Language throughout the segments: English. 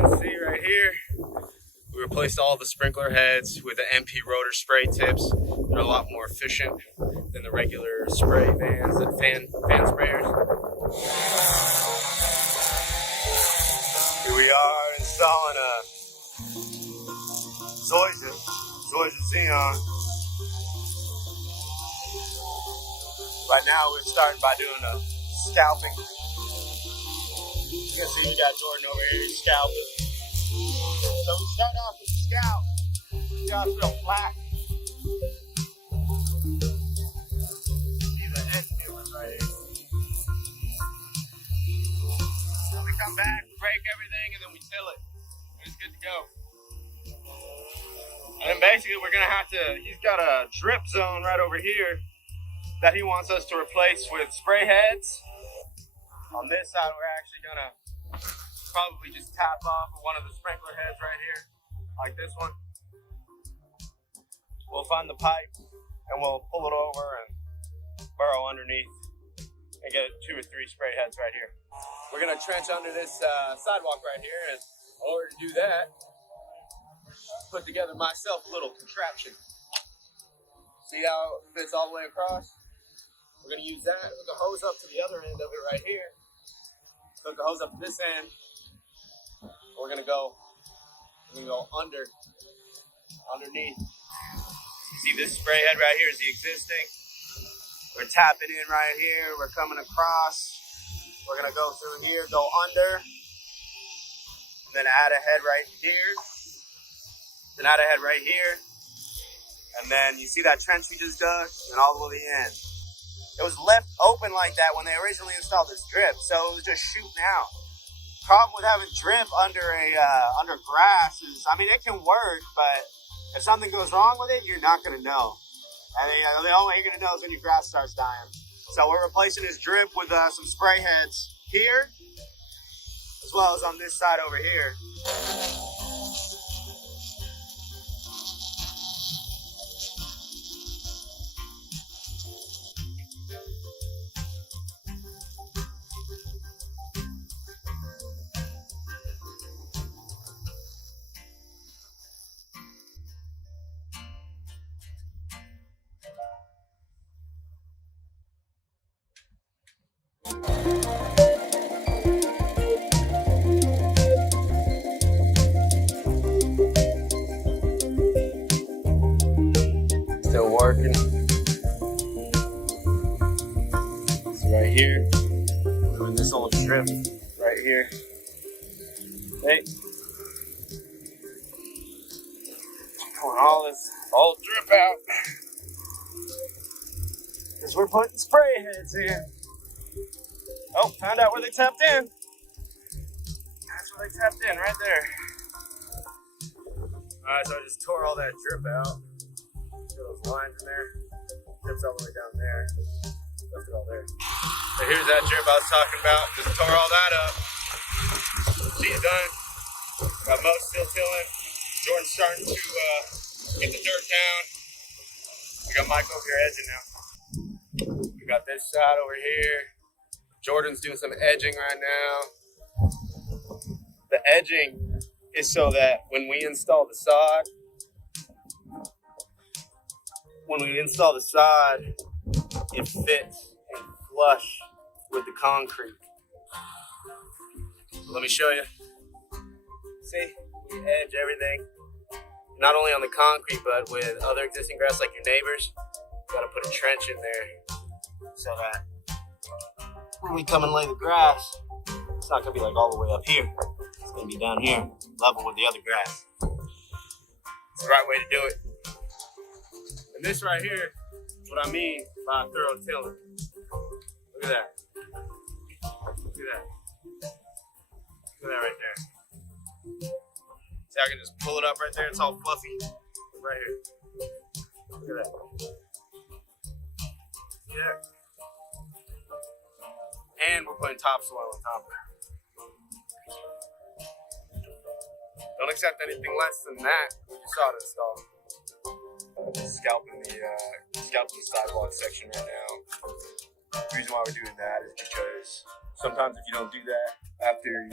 can see right here, we replaced all the sprinkler heads with the MP rotor spray tips. They're a lot more efficient than the regular spray vans, the fan sprayers. Here we are installing a Zoysia Zeon. Right now we're starting by doing a scalping. You can see we got Jordan over here scalping. So we start off with the scalp. Scalp's real flat. See the edge peelers right here. Then we come back, break everything, and then we till it. And it's good to go. And then basically we're gonna have to, he's got a drip zone right over here that he wants us to replace with spray heads. On this side, we're actually gonna probably just tap off one of the sprinkler heads right here, like this one. We'll find the pipe and we'll pull it over and burrow underneath and get 2 or 3 spray heads right here. We're gonna trench under this sidewalk right here, and in order to do that, put together myself a little contraption. See how it fits all the way across? We're gonna use that, hook a hose up to the other end of it right here. Hook the hose up to this end. We're gonna go underneath. You see this spray head right here is the existing. We're tapping in right here. We're coming across. We're gonna go through here, go under, and then add a head right here. Then add a head right here. And then you see that trench we just dug? And all the way to the end. It was left open like that when they originally installed this drip, so it was just shooting out. Problem with having drip under grass is, I mean, it can work, but if something goes wrong with it, you're not gonna know. And the only way you're gonna know is when your grass starts dying. So we're replacing this drip with some spray heads here, as well as on this side over here. Still working. It's right here. Doing this old strip right here. Hey. Pulling all this old drip out. Because we're putting spray heads in. Oh, found out where they tapped in. That's where they tapped in, right there. Alright, so I just tore all that drip out. See those lines in there? Drip's all the way down there. Left it all there. So here's that drip I was talking about. Just tore all that up. She's done. Got most still tilling. Jordan's starting to get the dirt down. We got Mike over here edging now. We got this side over here. Jordan's doing some edging right now. The edging is so that when we install the sod, it fits and flush with the concrete. So let me show you. See, we edge everything, not only on the concrete, but with other existing grass like your neighbors. You gotta put a trench in there so that when we come and lay the grass, it's not gonna be like all the way up here. It's gonna be down here, level with the other grass. It's the right way to do it. And this right here is what I mean by thorough tilling. Look at that. Look at that. Look at that right there. See, I can just pull it up right there. It's all fluffy. Right here. Look at that. See that? And we're putting topsoil on top of it. Don't accept anything less than that when you saw it installed. Scalping the sidewalk section right now. The reason why we're doing that is because sometimes if you don't do that after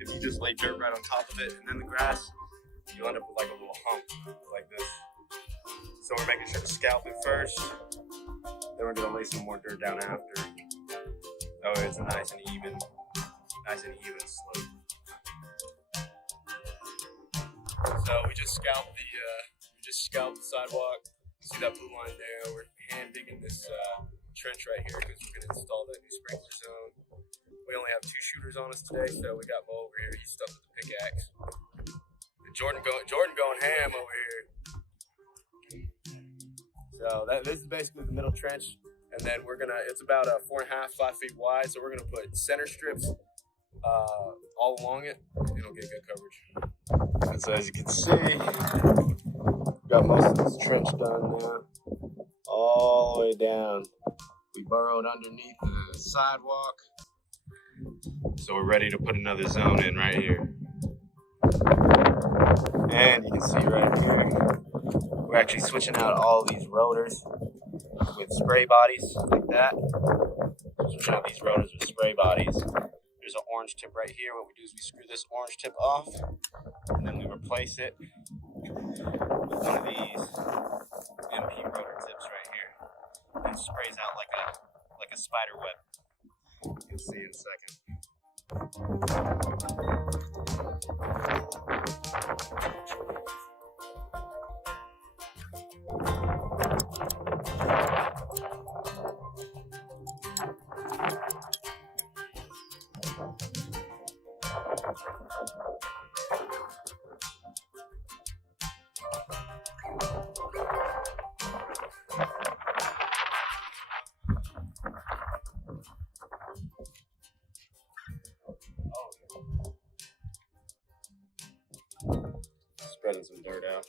if you you just lay dirt right on top of it, and then the grass, you end up with like a little hump like this. So we're making sure to scalp it first, then we're gonna lay some more dirt down after. That way it's a nice and even slope. So we just scalped the sidewalk. See that blue line there? We're hand digging this trench right here because we're gonna install that new sprinkler zone. We only have 2 shooters on us today, so we got Mo over here. He's stuck with the pickaxe. And Jordan going ham over here. So this is basically the middle trench, and then it's about 4.5, 5 feet wide. So we're gonna put center strips all along it, and it'll get good coverage. And so as you can see, got most of this trench done now, all the way down. We burrowed underneath the sidewalk, so we're ready to put another zone in right here. And you can see right here, we're actually switching out all these rotors with spray bodies like that. Switching out these rotors with spray bodies. There's an orange tip right here. What we do is we screw this orange tip off, and then we replace it with one of these MP rotor tips right here. And it sprays out like a spider web. You'll see in a second. Spreading some dirt out,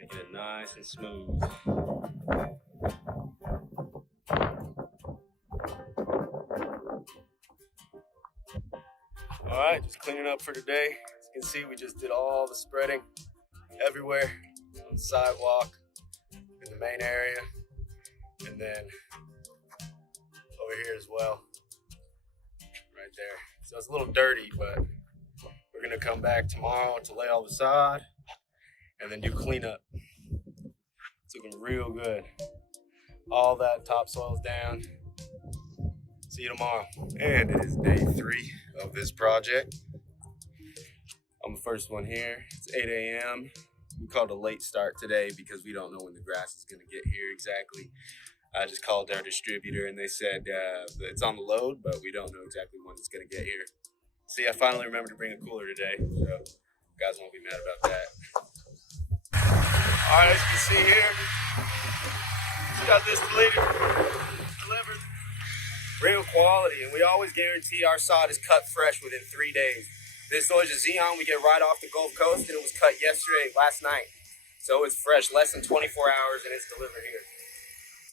making it nice and smooth. All right, just cleaning up for today. As you can see, we just did all the spreading everywhere on the sidewalk, in the main area, and then over here as well, right there. So it's a little dirty, but we're gonna come back tomorrow to lay all the sod and then do cleanup. It's looking real good. All that topsoil's down. See you tomorrow. And it is day 3 of this project. I'm the first one here. It's 8 a.m. We called a late start today because we don't know when the grass is gonna get here exactly. I just called our distributor and they said it's on the load, but we don't know exactly when it's gonna get here. See, I finally remembered to bring a cooler today, so you guys won't be mad about that. All right, as you can see here, we got this delivered. Real quality, and we always guarantee our sod is cut fresh within 3 days. This Zoysia Zeon we get right off the Gulf Coast, and it was cut last night. So it's fresh, less than 24 hours, and it's delivered here.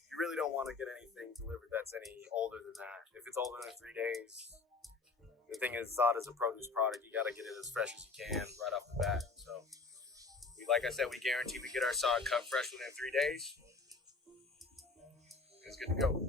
You really don't want to get anything delivered that's any older than that. If it's older than 3 days, the thing is, sod is a produce product. You got to get it as fresh as you can right off the bat. So, like I said, we guarantee we get our sod cut fresh within 3 days. It's good to go.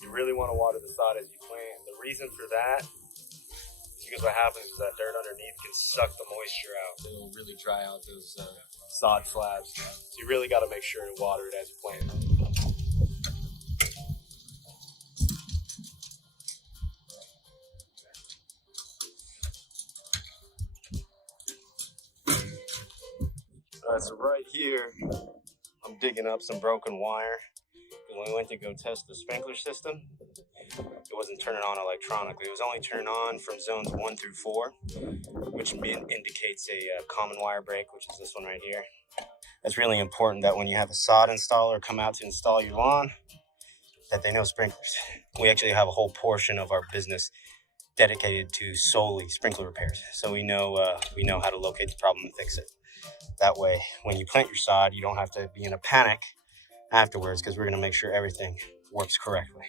You really want to water the sod as you plant. The reason for that is because what happens is that dirt underneath can suck the moisture out. It'll really dry out those sod slabs. So you really got to make sure to water it as you plant. Alright, so right here, I'm digging up some broken wire. When we went to go test the sprinkler system, it wasn't turning on electronically. It was only turning on from zones 1 through 4, which indicates a common wire break, which is this one right here. That's really important that when you have a sod installer come out to install your lawn, that they know sprinklers. We actually have a whole portion of our business dedicated to solely sprinkler repairs. So we know how to locate the problem and fix it. That way, when you plant your sod, you don't have to be in a panic afterwards, because we're going to make sure everything works correctly.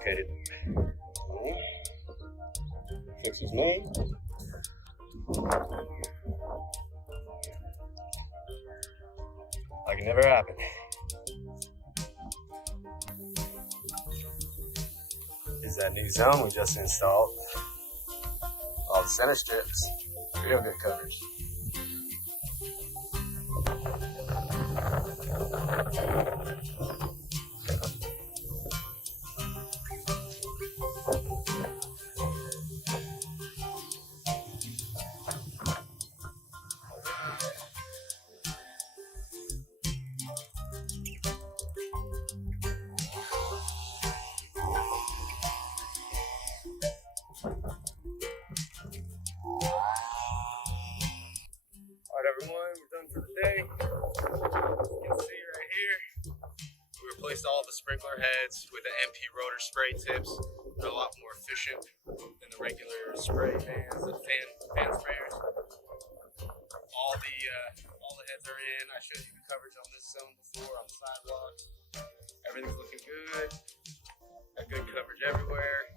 located. Fix is made. Like it never happened. Is that new zone we just installed. All the center strips, real good coverage. Alright everyone, we're done for the day. You can see right here, we replaced all the sprinkler heads with the MP rotor spray tips. They're a lot more efficient than the regular spray fans, the fan sprayers. All the heads are in. I showed you the coverage on this zone before on the sidewalk. Everything's looking good. Got good coverage everywhere.